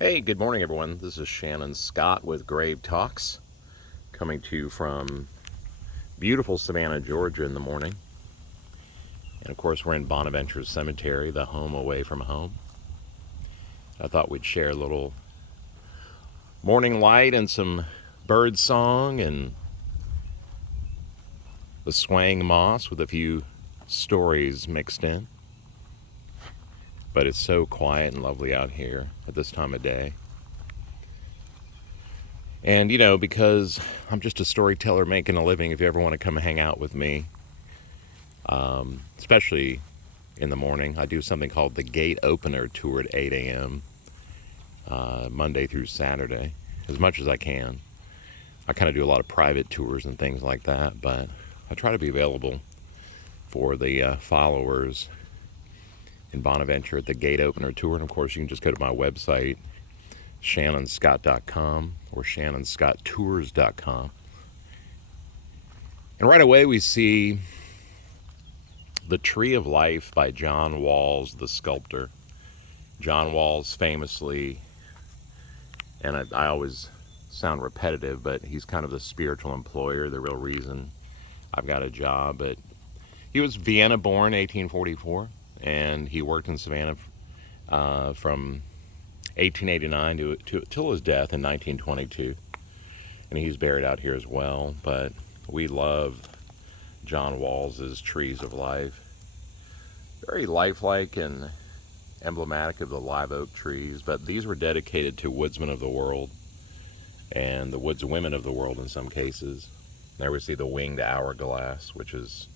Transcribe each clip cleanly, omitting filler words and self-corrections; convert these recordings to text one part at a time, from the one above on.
Hey, good morning, everyone. This is Shannon Scott with Grave Talks, coming to you from beautiful Savannah, Georgia in the morning. And of course, we're in Bonaventurians Cemetery, the home away from home. I thought we'd share a little morning light and some bird song and the swaying moss with a few stories mixed in. But it's so quiet and lovely out here at this time of day. And, because I'm just a storyteller making a living, if you ever want to come hang out with me, especially in the morning, I do something called the Gate Opener Tour at 8 a.m. Monday through Saturday, as much as I can. I kind of do a lot of private tours and things like that, but I try to be available for the followers in Bonaventure at the Gate Opener Tour. And of course, you can just go to my website, shannonscott.com or shannonscotttours.com. And right away we see The Tree of Life by John Walls, the sculptor. John Walls famously, and I always sound repetitive, but he's kind of the spiritual employer, the real reason I've got a job. But he was Vienna born, 1844, and he worked in Savannah from 1889 till his death in 1922. And he's buried out here as well. But we love John Walls' Trees of Life. Very lifelike and emblematic of the live oak trees, but these were dedicated to woodsmen of the world and the woodswomen of the world in some cases. There we see the winged hourglass, which is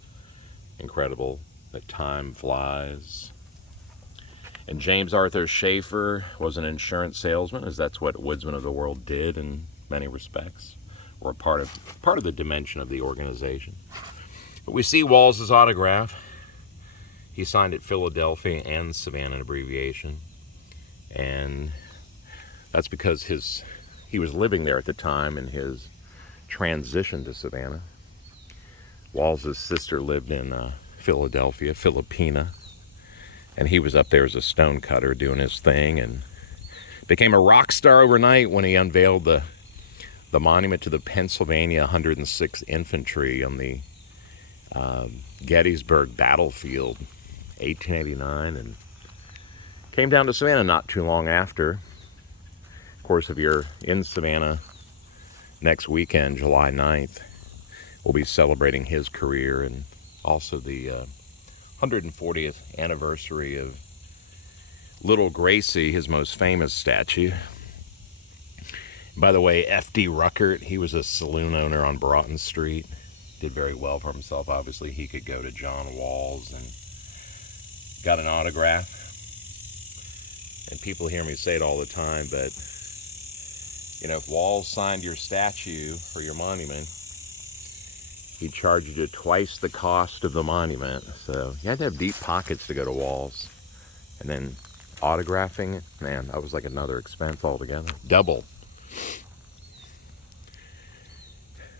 incredible, that time flies. And James Arthur Schaefer was an insurance salesman, as that's what woodsmen of the world did in many respects, or part of the dimension of the organization. But we see Walls' autograph. He signed at Philadelphia and Savannah, an abbreviation. And that's because he was living there at the time in his transition to Savannah. Walls' sister lived in Philadelphia, Filipina. And he was up there as a stonecutter doing his thing and became a rock star overnight when he unveiled the monument to the Pennsylvania 106th Infantry on the Gettysburg battlefield, 1889, and came down to Savannah not too long after. Of course, if you're in Savannah next weekend, July 9th, we'll be celebrating his career and also the 140th anniversary of Little Gracie, his most famous statue. By the way, F.D. Ruckert, he was a saloon owner on Broughton Street. Did very well for himself. Obviously, he could go to John Walls and got an autograph. And people hear me say it all the time, but if Walls signed your statue or your monument, he charged you twice the cost of the monument. So you had to have deep pockets to go to Walls. And then autographing it, man, that was like another expense altogether. Double.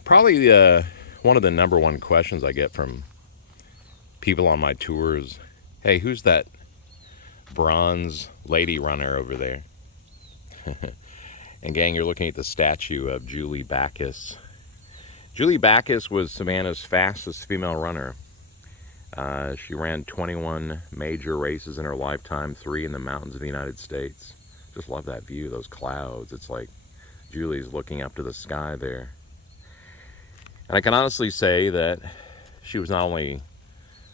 Probably one of the number one questions I get from people on my tours, hey, who's that bronze lady runner over there? And gang, you're looking at the statue of Julie Backus. Julie Backus was Savannah's fastest female runner. She ran 21 major races in her lifetime, 3 in the mountains of the United States. Just love that view, those clouds. It's like Julie's looking up to the sky there. And I can honestly say that she was not only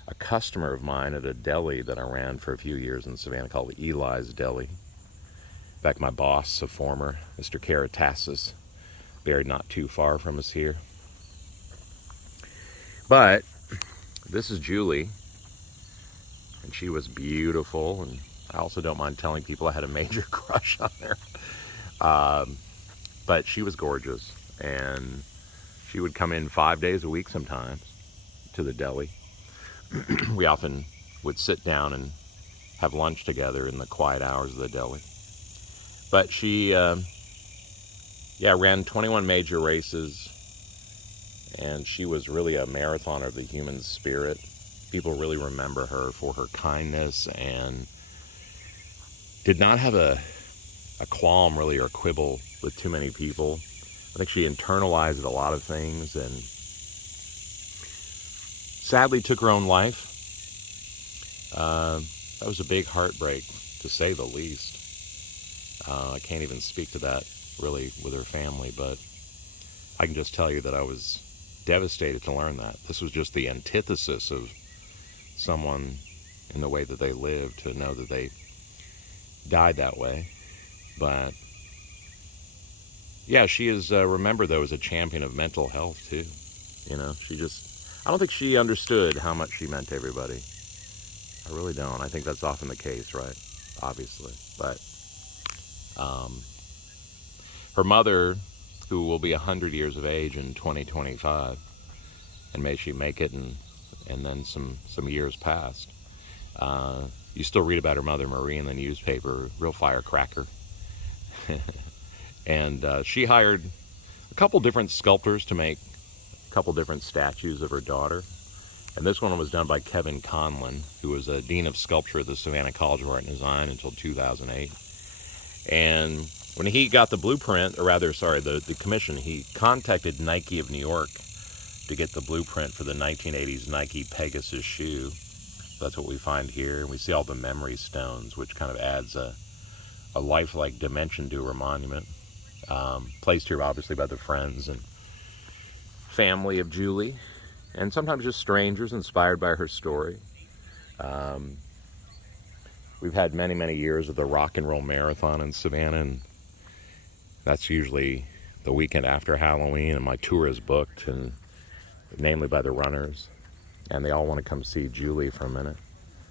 a customer of mine at a deli that I ran for a few years in Savannah called Eli's Deli. In fact, my boss, a former, Mr. Caratassis, buried not too far from us here. But this is Julie, and she was beautiful, and I also don't mind telling people I had a major crush on her. But she was gorgeous, and she would come in 5 days a week sometimes to the deli. We often would sit down and have lunch together in the quiet hours of the deli. But she, ran 21 major races, and she was really a marathoner of the human spirit. People really remember her for her kindness and did not have a a qualm really or a quibble with too many people. I think she internalized a lot of things and sadly took her own life. That was a big heartbreak, to say the least. I can't even speak to that really with her family, but I can just tell you that I was devastated to learn that. This was just the antithesis of someone in the way that they lived, to know that they died that way. But yeah, she is remembered though as a champion of mental health too. I don't think she understood how much she meant to everybody. I really don't. I think that's often the case, right? Obviously. But her mother, who will be 100 years of age in 2025, and may she make it, and then some years past. You still read about her mother, Marie, in the newspaper, real firecracker. And she hired a couple different sculptors to make a couple different statues of her daughter. And this one was done by Kevin Conlon, who was a dean of sculpture at the Savannah College of Art and Design until 2008. And when he got the blueprint, or rather, sorry, the commission, he contacted Nike of New York to get the blueprint for the 1980s Nike Pegasus shoe. That's what we find here. And we see all the memory stones, which kind of adds a lifelike dimension to her monument. Placed here, obviously, by the friends and family of Julie, and sometimes just strangers inspired by her story. We've had many, many years of the Rock and Roll Marathon in Savannah, and that's usually the weekend after Halloween, and my tour is booked, and namely by the runners, and they all want to come see Julie for a minute.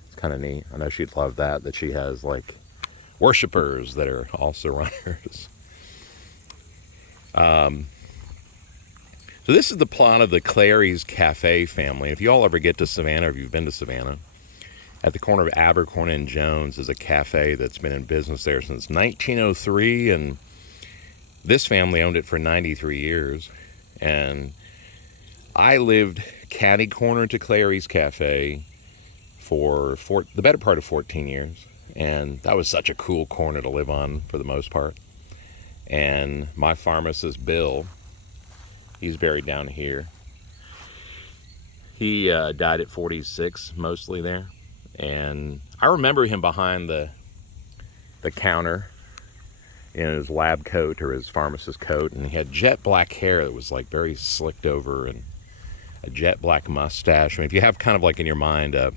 It's kind of neat. I know she'd love that she has like worshipers that are also runners. So this is the plot of the Clary's Cafe family. If you all ever get to Savannah, or if you've been to Savannah, at the corner of Abercorn and Jones is a cafe that's been in business there since 1903, and this family owned it for 93 years. And I lived catty corner to Clary's Cafe for the better part of 14 years, and that was such a cool corner to live on for the most part. And my pharmacist, Bill, he's buried down here. He died at 46, mostly there. And I remember him behind the counter in his lab coat, or his pharmacist coat, and he had jet black hair that was like very slicked over, and a jet black mustache. I mean, if you have kind of like in your mind a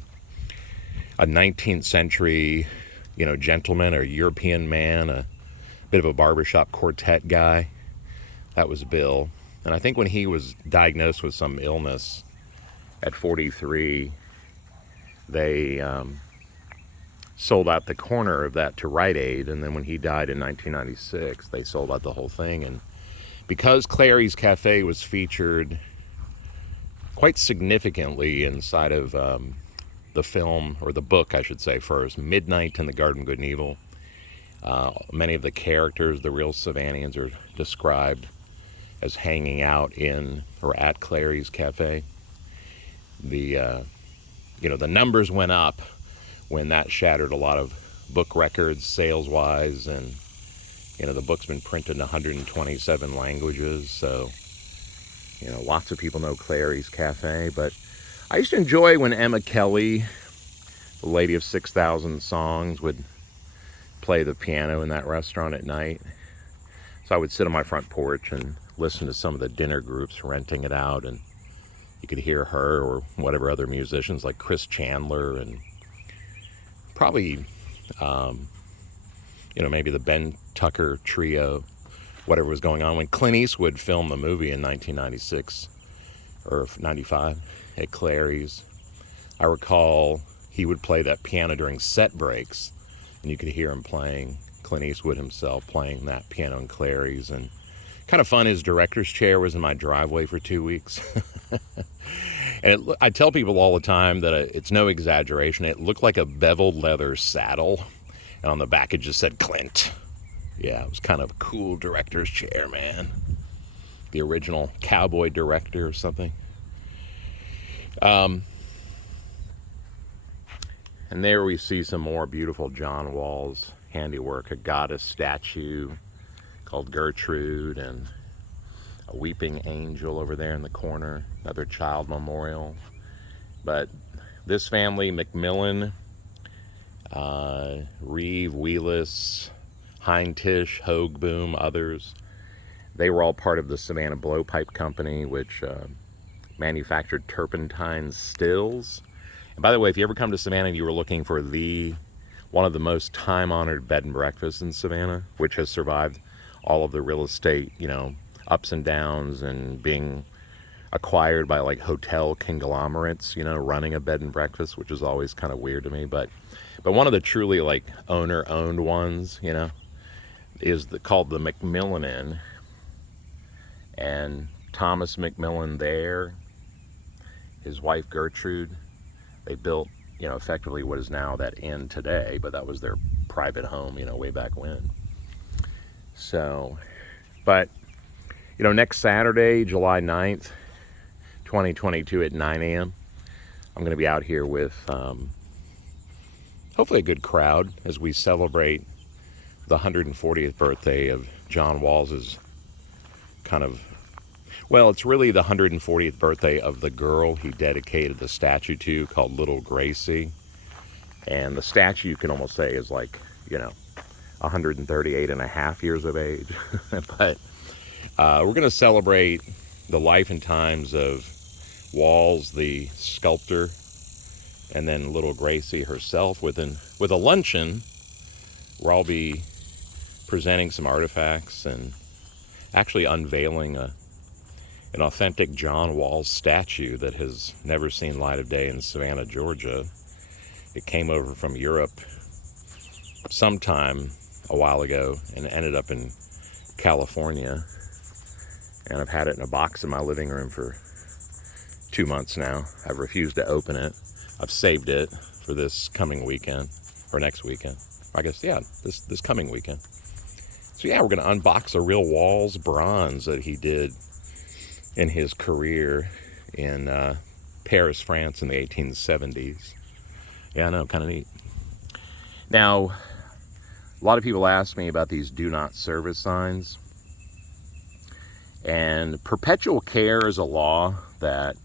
19th century, gentleman or European man, a bit of a barbershop quartet guy, that was Bill. And I think when he was diagnosed with some illness at 43, they sold out the corner of that to Rite Aid. And then when he died in 1996, they sold out the whole thing. And because Clary's Cafe was featured quite significantly inside of the film, or the book, I should say first, Midnight in the Garden of Good and Evil, many of the characters, the real Savannians, are described as hanging out in or at Clary's Cafe. The numbers went up when that shattered a lot of book records sales-wise, and the book's been printed in 127 languages, so lots of people know Clary's Cafe. But I used to enjoy when Emma Kelly, the lady of 6,000 songs, would play the piano in that restaurant at night. So I would sit on my front porch and listen to some of the dinner groups renting it out, and you could hear her or whatever other musicians like Chris Chandler, and probably maybe the Ben Tucker trio, whatever was going on when Clint Eastwood filmed the movie in 1996 or 95 at Clary's. I recall he would play that piano during set breaks, and you could hear him playing, Clint Eastwood himself playing that piano in Clary's. And kind of fun, his director's chair was in my driveway for 2 weeks. And I tell people all the time that it's no exaggeration, it looked like a beveled leather saddle, and on the back it just said Clint. Yeah, it was kind of a cool director's chair, man. The original cowboy director or something. And there we see some more beautiful John Walls handiwork, a goddess statue called Gertrude, and a weeping angel over there in the corner, another child memorial. But this family, McMillan, Reeve, Wheelis, Heintish, Hoagboom, others, they were all part of the Savannah Blowpipe Company, which manufactured turpentine stills. And by the way, if you ever come to Savannah and you were looking for one of the most time-honored bed and breakfasts in Savannah, which has survived all of the real estate, ups and downs, and being acquired by like hotel conglomerates, running a bed and breakfast, which is always kind of weird to me. But one of the truly like owner-owned ones, is called the McMillan Inn. And Thomas McMillan there, his wife Gertrude, they built, effectively what is now that inn today, but that was their private home, way back when. So, but, next Saturday, July 9th, 2022 at 9 a.m., I'm going to be out here with hopefully a good crowd as we celebrate the 140th birthday of John Walls's it's really the 140th birthday of the girl he dedicated the statue to, called Little Gracie. And the statue, you can almost say, is like, 138 and a half years of age. But we're going to celebrate the life and times of Walls, the sculptor, and then Little Gracie herself with a luncheon where I'll be presenting some artifacts and actually unveiling an authentic John Walls statue that has never seen light of day in Savannah, Georgia. It came over from Europe sometime a while ago and ended up in California. And I've had it in a box in my living room for 2 months now. I've refused to open it. I've saved it for this coming weekend, or next weekend. I guess, this coming weekend. So we're going to unbox a real Walls bronze that he did in his career in Paris, France in the 1870s. Yeah, I know, kind of neat. Now, a lot of people ask me about these do not service signs. And perpetual care is a law that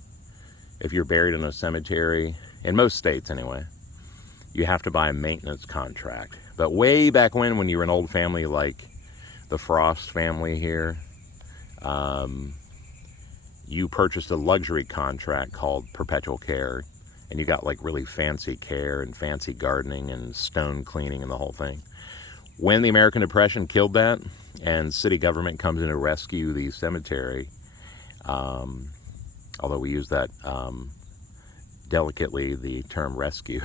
if you're buried in a cemetery, in most states anyway, you have to buy a maintenance contract. But way back when you were an old family like the Frost family here, you purchased a luxury contract called perpetual care, and you got like really fancy care and fancy gardening and stone cleaning and the whole thing. When the American Depression killed that, and city government comes in to rescue the cemetery, although we use that delicately, the term rescue.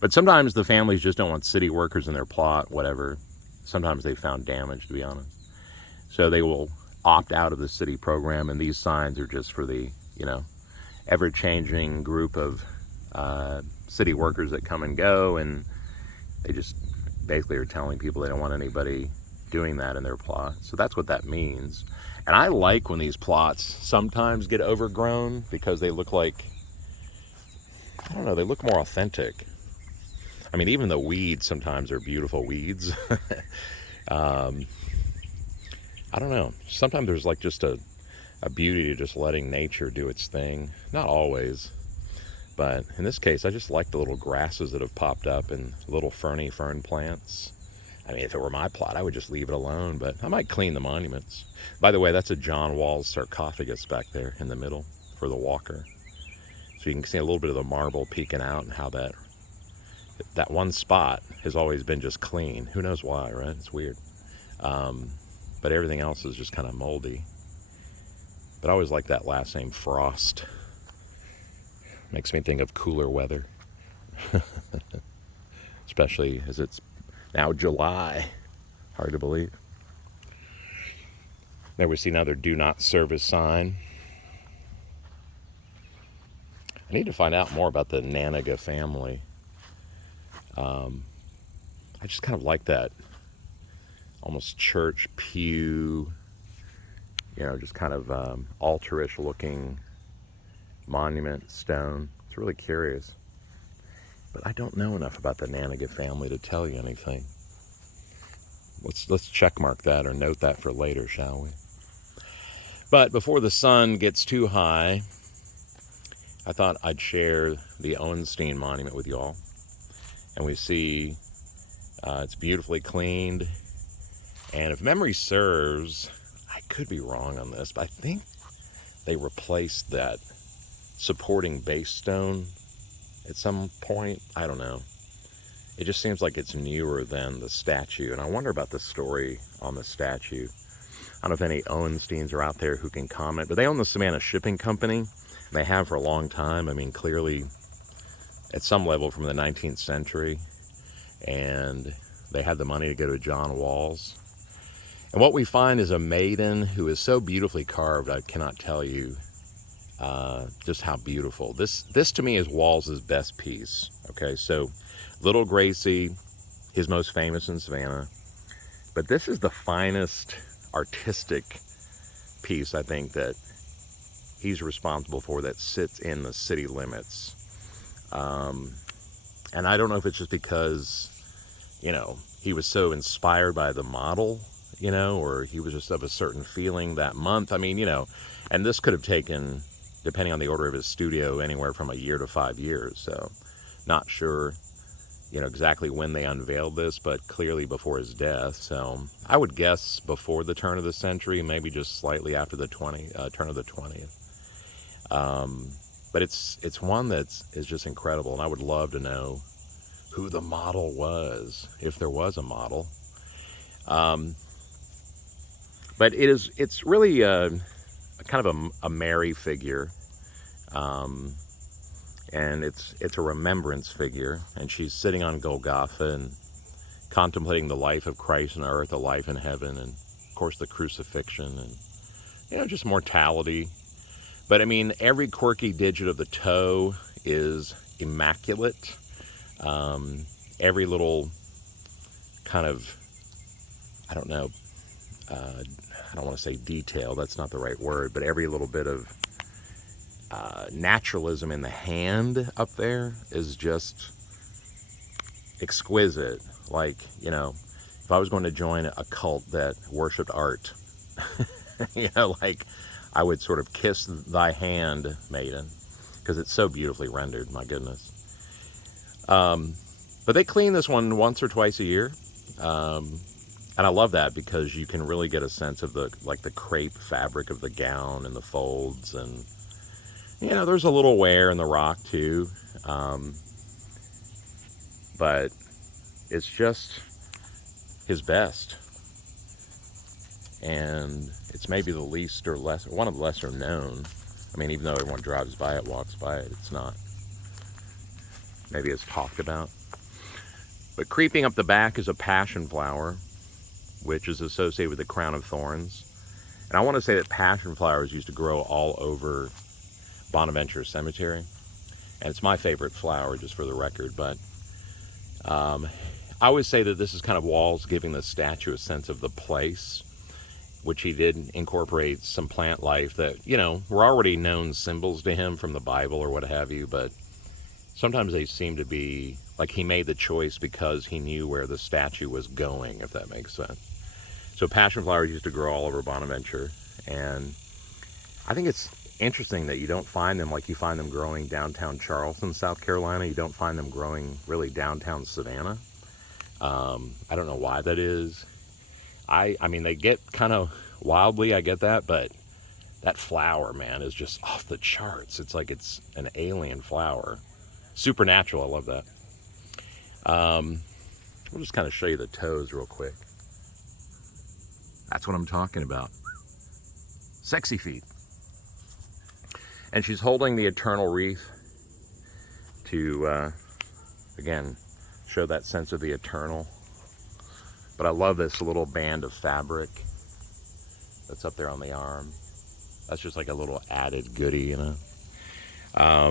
But sometimes the families just don't want city workers in their plot, whatever. Sometimes they found damage, to be honest. So they will opt out of the city program, and these signs are just for the, ever-changing group of city workers that come and go, and they just basically are telling people they don't want anybody doing that in their plot. So that's what that means. And I like when these plots sometimes get overgrown because they look like, they look more authentic. I mean, even the weeds sometimes are beautiful weeds. I don't know. Sometimes there's like just a beauty to just letting nature do its thing. Not always. But in this case, I just like the little grasses that have popped up and little ferny fern plants. I mean, if it were my plot, I would just leave it alone, but I might clean the monuments. By the way, that's a John Walls sarcophagus back there in the middle for the walker. So you can see a little bit of the marble peeking out, and how that one spot has always been just clean. Who knows why, right? It's weird. But everything else is just kind of moldy. But I always like that last name, Frost. Makes me think of cooler weather. Especially as it's now July. Hard to believe. There we see another do not service sign. I need to find out more about the Nanaga family. I just kind of like that almost church pew, just kind of altarish looking monument stone. It's really curious. but I don't know enough about the Naniga family to tell you anything. Let's check mark that or note that for later, shall we? But before the sun gets too high, I thought I'd share the Owenstein Monument with you all. And we see it's beautifully cleaned. And if memory serves, I could be wrong on this, but I think they replaced that supporting base stone at some point. I don't know. It just seems like it's newer than the statue. And I wonder about the story on the statue. I don't know if any Owensteins are out there who can comment, but they own the Savannah Shipping Company. They have for a long time. I mean, clearly at some level from the 19th century. And they had the money to go to John Walls. And what we find is a maiden who is so beautifully carved, I cannot tell you just how beautiful. This to me is Walls' best piece. Okay, so Little Gracie, his most famous in Savannah. But this is the finest artistic piece, I think, that he's responsible for that sits in the city limits. And I don't know if it's just because, he was so inspired by the model, or he was just of a certain feeling that month. I mean, and this could have taken, depending on the order of his studio, anywhere from a year to 5 years. So not sure, exactly when they unveiled this, but clearly before his death. So I would guess before the turn of the century, maybe just slightly after the turn of the 20th. But it's one is just incredible, and I would love to know who the model was, if there was a model. But it's really a kind of a Mary figure, and it's a remembrance figure, and she's sitting on Golgotha and contemplating the life of Christ on earth, the life in heaven, and of course the crucifixion, and just mortality. But I mean, every quirky digit of the toe is immaculate. Every little kind of, I don't know, I don't want to say detail, that's not the right word, but every little bit of naturalism in the hand up there is just exquisite. Like, if I was going to join a cult that worshipped art, like I would sort of kiss thy hand, maiden, because it's so beautifully rendered, my goodness. But they clean this one once or twice a year. And I love that because you can really get a sense of the crepe fabric of the gown and the folds, and there's a little wear in the rock too. But it's just his best. And it's maybe the least or one of the lesser known. I mean, even though everyone drives by it, walks by it, it's not maybe as talked about. But creeping up the back is a passion flower, which is associated with the crown of thorns. And I want to say that passion flowers used to grow all over Bonaventure Cemetery. And it's my favorite flower, just for the record. But I always say that this is kind of Walls giving the statue a sense of the place, which he did incorporate some plant life that, were already known symbols to him from the Bible or what have you. But sometimes they seem to be like he made the choice because he knew where the statue was going, if that makes sense. So passion flowers used to grow all over Bonaventure, and I think it's interesting that you don't find them like you find them growing downtown Charleston, South Carolina. You don't find them growing really downtown Savannah. I don't know why that is. I mean, they get kind of wildly, I get that, but that flower, man, is just off the charts. It's like it's an alien flower. Supernatural, I love that. We'll just kind of show you the toes real quick. That's what I'm talking about. Sexy feet. And she's holding the eternal wreath to, again, show that sense of the eternal. But I love this little band of fabric that's up there on the arm. That's just like a little added goodie, Now,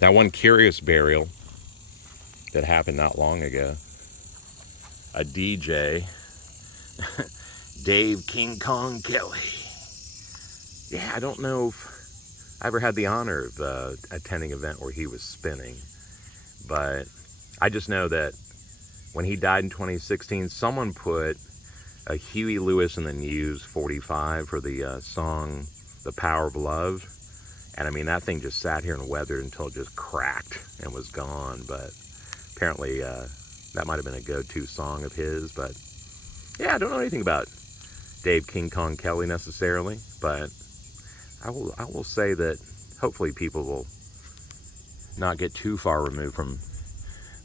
one curious burial that happened not long ago. A DJ, Dave King Kong Kelly. Yeah, I don't know if I ever had the honor of attending an event where he was spinning, but I just know that when he died in 2016, someone put a Huey Lewis and the News 45 for the song The Power of Love. And I mean, that thing just sat here and weathered until it just cracked and was gone. But apparently that might have been a go-to song of his. But yeah, I don't know anything about Dave King Kong Kelly necessarily. But I will say that hopefully people will not get too far removed from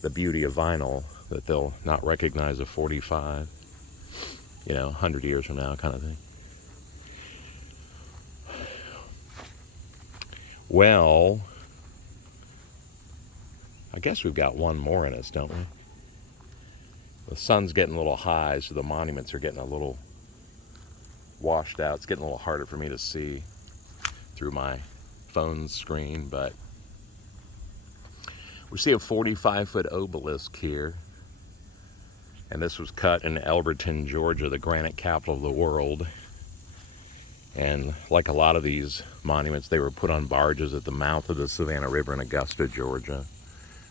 the beauty of vinyl that they'll not recognize a 45, 100 years from now kind of thing. Well, I guess we've got one more in us, don't we? The sun's getting a little high, so the monuments are getting a little washed out. It's getting a little harder for me to see through my phone screen, but we see a 45-foot obelisk here. And this was cut in Elberton, Georgia, the granite capital of the world. And like a lot of these monuments, they were put on barges at the mouth of the Savannah River in Augusta, Georgia,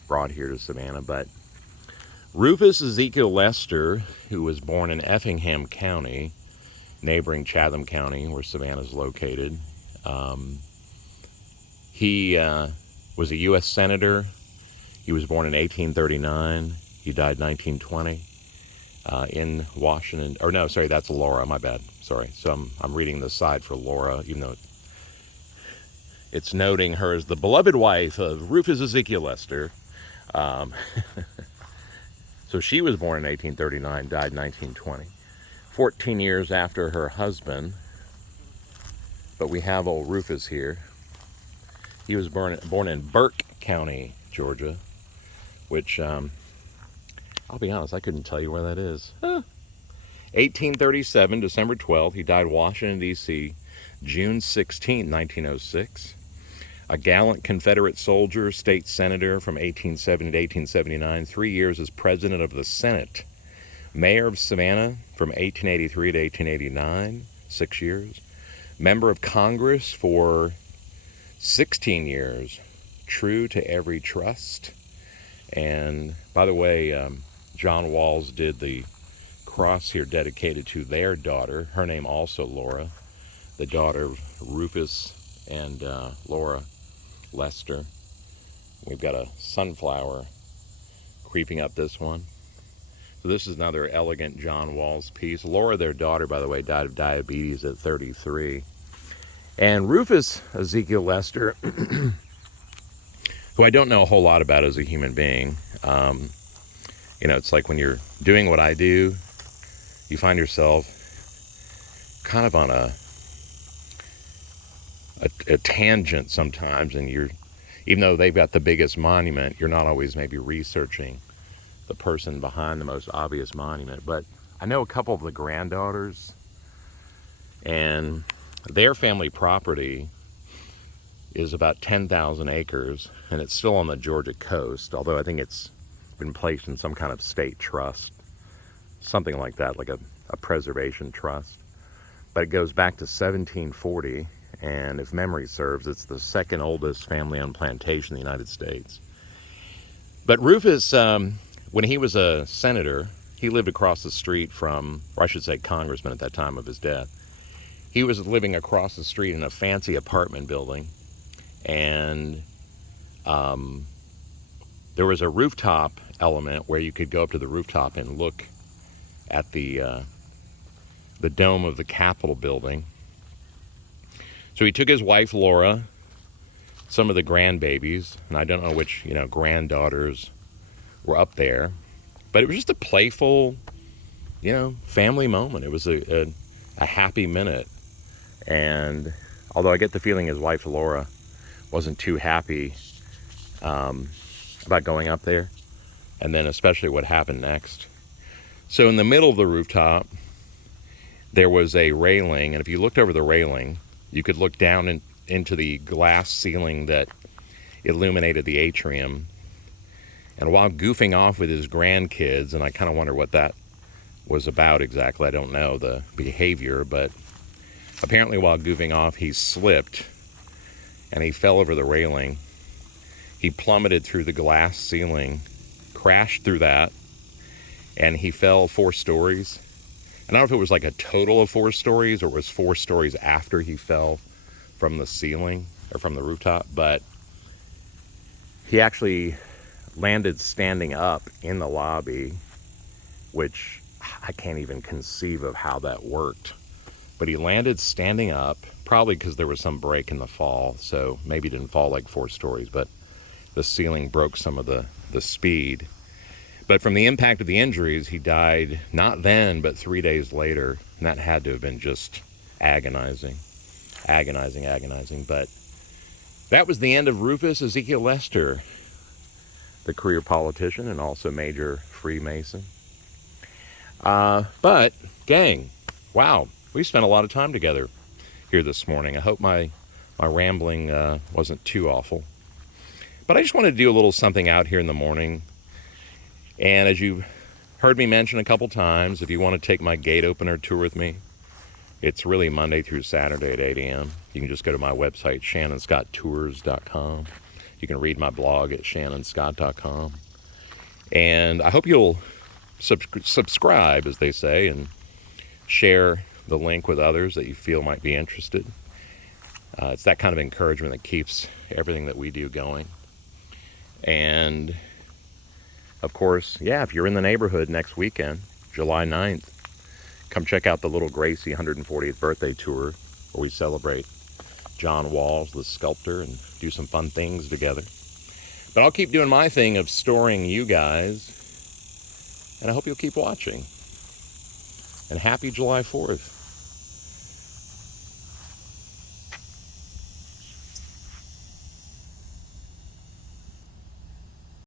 brought here to Savannah. But Rufus Ezekiel Lester, who was born in Effingham County, neighboring Chatham County, where Savannah is located, he was a U.S. Senator. He was born in 1839. He died 1920. In Washington, or no, sorry, that's Laura, my bad, sorry. So I'm reading the side for Laura, even though it's noting her as the beloved wife of Rufus Ezekiel Lester. So she was born in 1839, died in 1920, 14 years after her husband. But we have old Rufus here. He was born in Burke County, Georgia, which, I'll be honest, I couldn't tell you where that is. 1837, December 12th. He died in Washington, D.C., June 16, 1906. A gallant Confederate soldier, state senator from 1870 to 1879, 3 years as president of the Senate. Mayor of Savannah from 1883 to 1889, 6 years. Member of Congress for 16 years. True to every trust. And by the way, John Walls did the cross here dedicated to their daughter, her name also Laura, the daughter of Rufus and Laura Lester. We've got a sunflower creeping up this one. So this is another elegant John Walls piece. Laura, their daughter, by the way, died of diabetes at 33. And Rufus Ezekiel Lester, who I don't know a whole lot about as a human being. It's like when you're doing what I do, you find yourself kind of on a tangent sometimes, and even though they've got the biggest monument, you're not always maybe researching the person behind the most obvious monument. But I know a couple of the granddaughters, and their family property is about 10,000 acres, and it's still on the Georgia coast, although I think it's been placed in some kind of state trust, something like that, like a preservation trust. But it goes back to 1740, and if memory serves, it's the second oldest family-owned plantation in the United States. But Rufus, when he was a senator, he lived across the street from, or I should say congressman at that time of his death. He was living across the street in a fancy apartment building, and there was a rooftop element where you could go up to the rooftop and look at the dome of the Capitol building. So he took his wife Laura, some of the grandbabies, and I don't know which granddaughters were up there, but it was just a playful family moment. It was a happy minute. And although I get the feeling his wife Laura wasn't too happy about going up there, and then especially what happened next. So in the middle of the rooftop, there was a railing, and if you looked over the railing, you could look down into the glass ceiling that illuminated the atrium. And while goofing off with his grandkids, and I kind of wonder what that was about exactly, I don't know the behavior, but apparently while goofing off, he slipped and he fell over the railing. He plummeted through the glass ceiling, crashed through that, and he fell 4 stories. I don't know if it was like a total of 4 stories or it was 4 stories after he fell from the ceiling or from the rooftop, but he actually landed standing up in the lobby, which I can't even conceive of how that worked. But he landed standing up, probably because there was some break in the fall, so maybe he didn't fall like 4 stories, but the ceiling broke some of the speed. But from the impact of the injuries, he died not then, but 3 days later, and that had to have been just agonizing. But that was the end of Rufus Ezekiel Lester, the career politician and also major Freemason. But, gang, wow, we spent a lot of time together here this morning. I hope my rambling wasn't too awful. But I just wanted to do a little something out here in the morning. And as you've heard me mention a couple times, if you want to take my gate opener tour with me, it's really Monday through Saturday at 8 a.m. You can just go to my website, shannonscotttours.com. You can read my blog at shannonscott.com. And I hope you'll subscribe, as they say, and share the link with others that you feel might be interested. It's that kind of encouragement that keeps everything that we do going. And, of course, yeah, if you're in the neighborhood next weekend, July 9th, come check out the Little Gracie 140th birthday tour, where we celebrate John Walls, the sculptor, and do some fun things together. But I'll keep doing my thing of storing you guys, and I hope you'll keep watching. And happy July 4th.